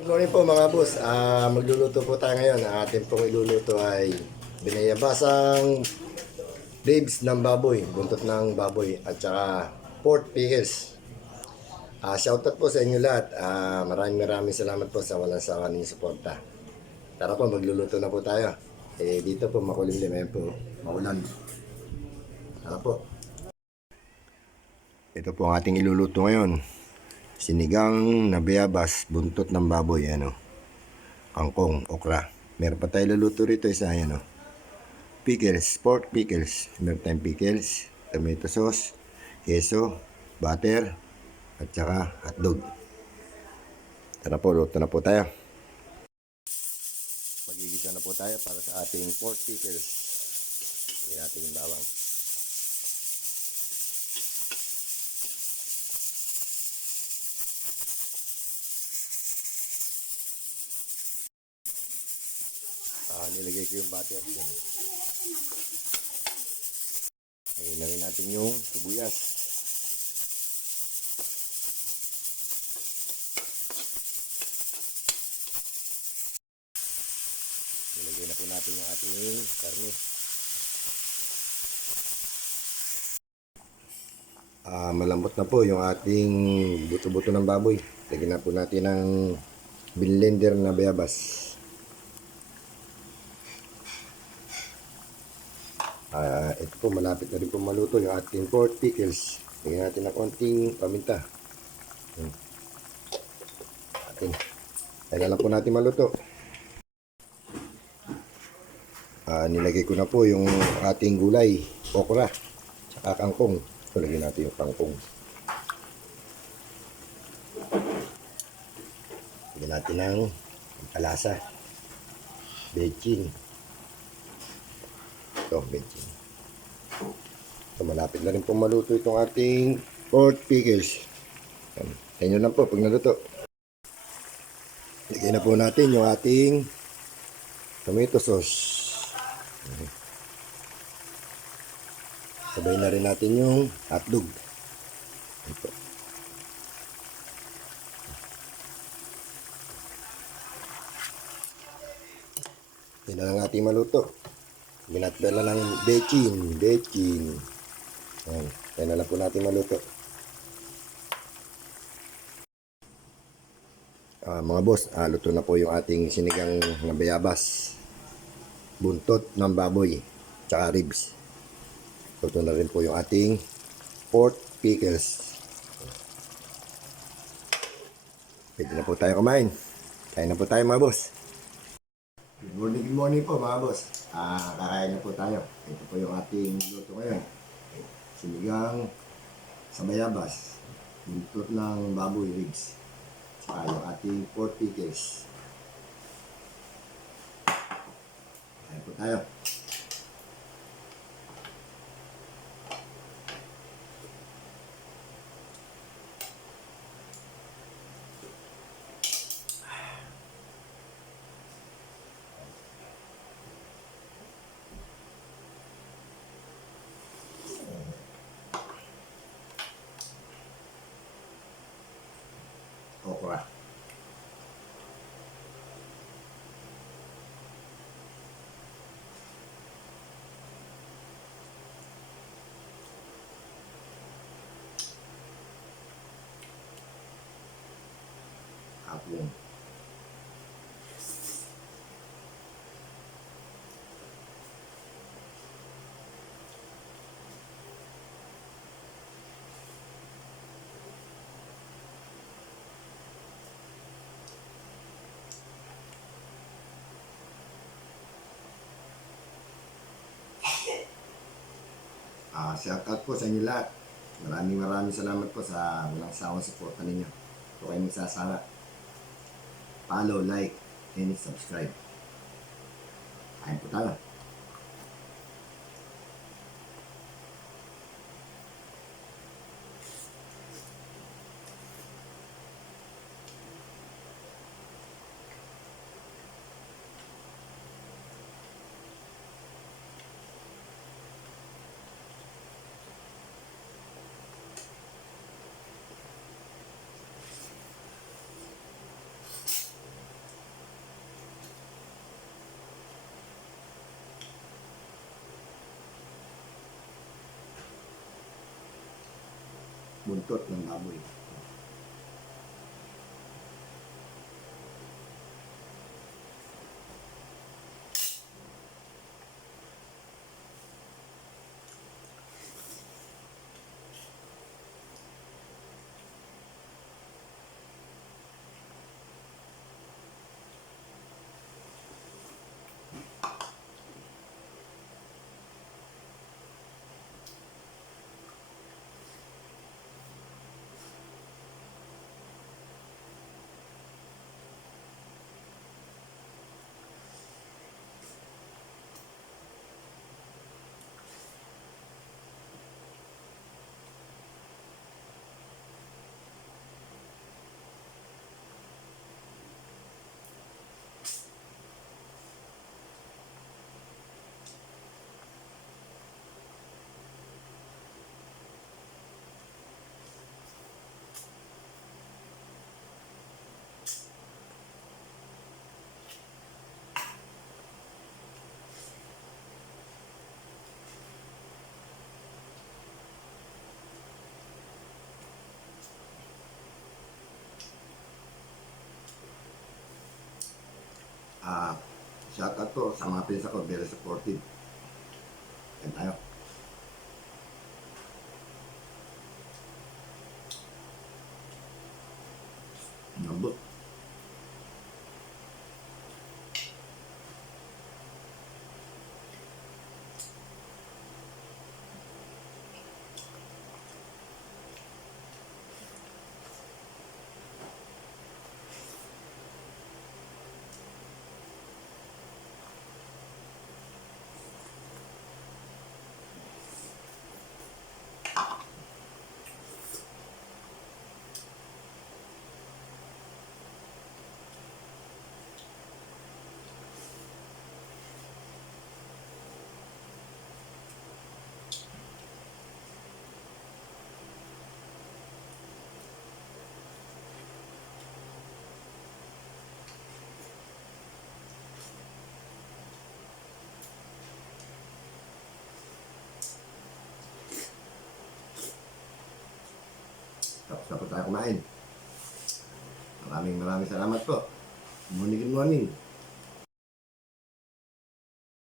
Good morning po mga boss. Magluluto po tayo ngayon. Ang ating pong iluluto ay binayabasang ribs ng baboy, buntot ng baboy at saka pork pickles. Shoutout po sa inyo lahat. Maraming salamat po sa walang sawa ninyong suporta. Tara po, magluluto na po tayo. Dito po makulimlim, ayan po, maulan. Tara po. Ito po ang ating iluluto ngayon. Sinigang na bayabas, buntot ng baboy, ano. Kangkong, okra. Meron pa tayo luluto rito isa, yan o. Pickles, pork pickles. Meron tayong pickles, tomato sauce, keso, butter, at saka hotdog. Tara po, luto na po tayo. Magigisa na po tayo para sa ating pork pickles. Hindi natin yung bawang. Nilagay ko yung butter. Ilagay natin yung sibuyas. Ilagay na po natin yung ating karne. Malambot na po yung ating buto-buto ng baboy. Lagyan na po natin ng blender na bayabas. Ito po, malapit na rin po maluto yung ating pork pickles. Lagyan natin ng konting paminta. Kaya lang po natin maluto. Nilagay ko na po yung ating gulay, okra, saka kangkong. So, lagyan natin yung kangkong. Lagyan natin ng palasa, bechin. Ito, bechin. So, malapit na rin po maluto itong ating pork pickles. Tayo lang po pag naluto. Lagyan na po natin yung ating tomato sauce. Sabay na rin natin yung hotdog. Ito. Yan na lang ating maluto. Ginatbela ng bechin. Yan. Yan na lang po natin maluto. Mga boss, luto na po yung ating sinigang na bayabas. Buntot ng baboy. Tsaka ribs. Luto na rin po yung ating pork pickles. Pwede na po tayo kumain. Kain na po tayo mga boss. Good morning po mga boss. Kakain na po tayo. Ito po yung ating luto ngayon. Sinigang sa bayabas. Buntot ng baboy ribs. Saka yung ating pork pickles. Kain po tayo. Okra. Apong. Shoutout po sa inyo lahat. Maraming salamat po sa walang sawang suporta ninyo. Kung kayo magsasara, follow, like, and subscribe. Kain po tayo. buntot ng baboy. Shout out po sa mga pinsa ko, very supportive. Yan tayo. Nambot. Tapos na po tayo kumain. Maraming salamat po. Good morning.